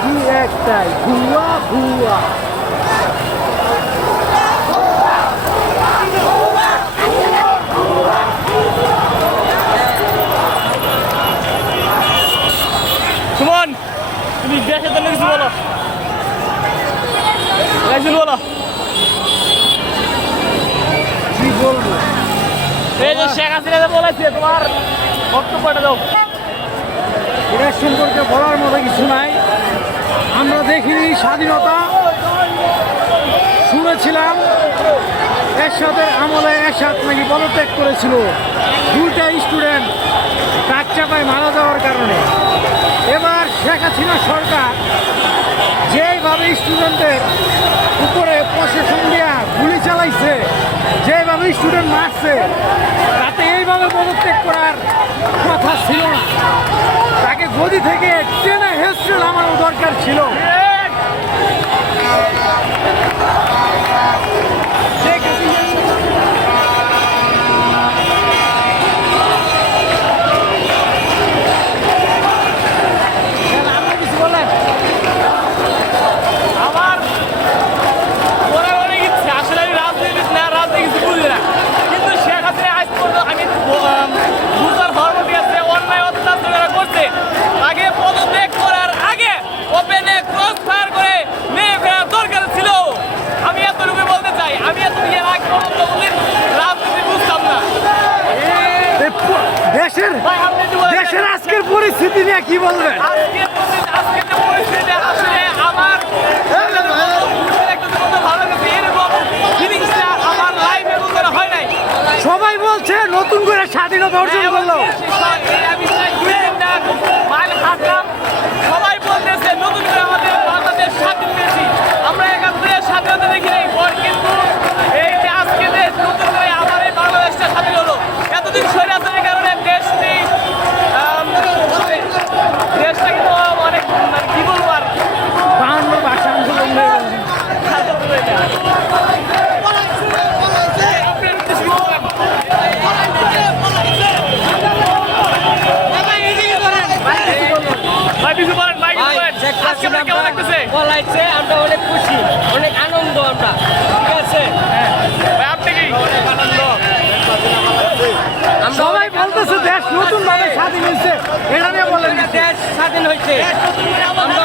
কি একটাই ভুয়া ভুয়া। সুমন, তুমি দেশের জন্য কিছু বলো, বলো। কি বলবো? এই যে শেখ হাসিনা বলেছে, তোমার বক্তব্যটা দাও। এটা সম্পর্কে বলার মতো কিছু নাই। আমরা দেখিনি স্বাধীনতা, শুনেছিলাম এরশাদের আমলে এরশাদ নাকি পদত্যাগ করেছিল 2টা স্টুডেন্ট ট্রাক চাপায় মারা যাওয়ার কারণে। এবার শেখ হাসিনা সরকার যেভাবে স্টুডেন্টের উপরে প্রশাসন দিয়া গুলি চালাইছে, যেভাবে স্টুডেন্ট মারছে, তাতে এইভাবে পদত্যাগ করার কথা ছিল না। তাকে গদি থেকে টেনে হেসড়ে নামানো দরকার ছিল। আপনি কিছু বলেন? আমার বলার অনেক ইচ্ছে, আসলে আমি রাজনীতি না, রাজনীতি কিছু বুঝি না, কিন্তু শেখ হাসিনা আজ পর্যন্ত আমি বুঝার ধর্ম দিয়েছে, অন্যায় অত্যাচার যারা করছে আগে পদত্যাগ করার আগে ওপেনে ক্রস ফায়ার করে মেরে ফেলার দরকার ছিল। আমি এতটুকু বলতে চাই, আমি এতটুকু এর আগে পর্যন্ত ওদের রাজনীতি বুঝতাম না। দেশের ভাই, আপনি কি বলেন? দেশের আজকের পরিস্থিতি নিয়ে কি বলবেন? আজকের যে পরিস্থিতি আসলে আমার একটা জীবনে ভালো গেছে, এরকম জিনিসটা আমার লাইফে কোনোদিন হয় নাই। সবাই বলছে নতুন করে স্বাধীনতা অর্জন করলো। আমি দুদিন না মাইল হাঁটলাম, সবাই বলতেছে নতুন করে আমাদের বাংলাদেশ স্বাধীন পেয়েছি। আমরা একাত্তরে স্বাধীনতা দেখি নাই, কিন্তু এই যে আজকে যে নতুন করে আমার এই বাংলাদেশটা স্বাধীন হলো, এতদিন স্বৈরাচারের কারণে দেশটা কিন্তু অনেক মানে কি বলবো আর 52 ভাষা আন্দোলন আমরা অনেক খুশি, অনেক আনন্দ, আমরা ঠিক আছে। সবাই বলতেছে দেশ নতুন ভাবে স্বাধীন হয়েছে, এটা নিয়ে বলেন। দেশ স্বাধীন হয়েছে, আমরা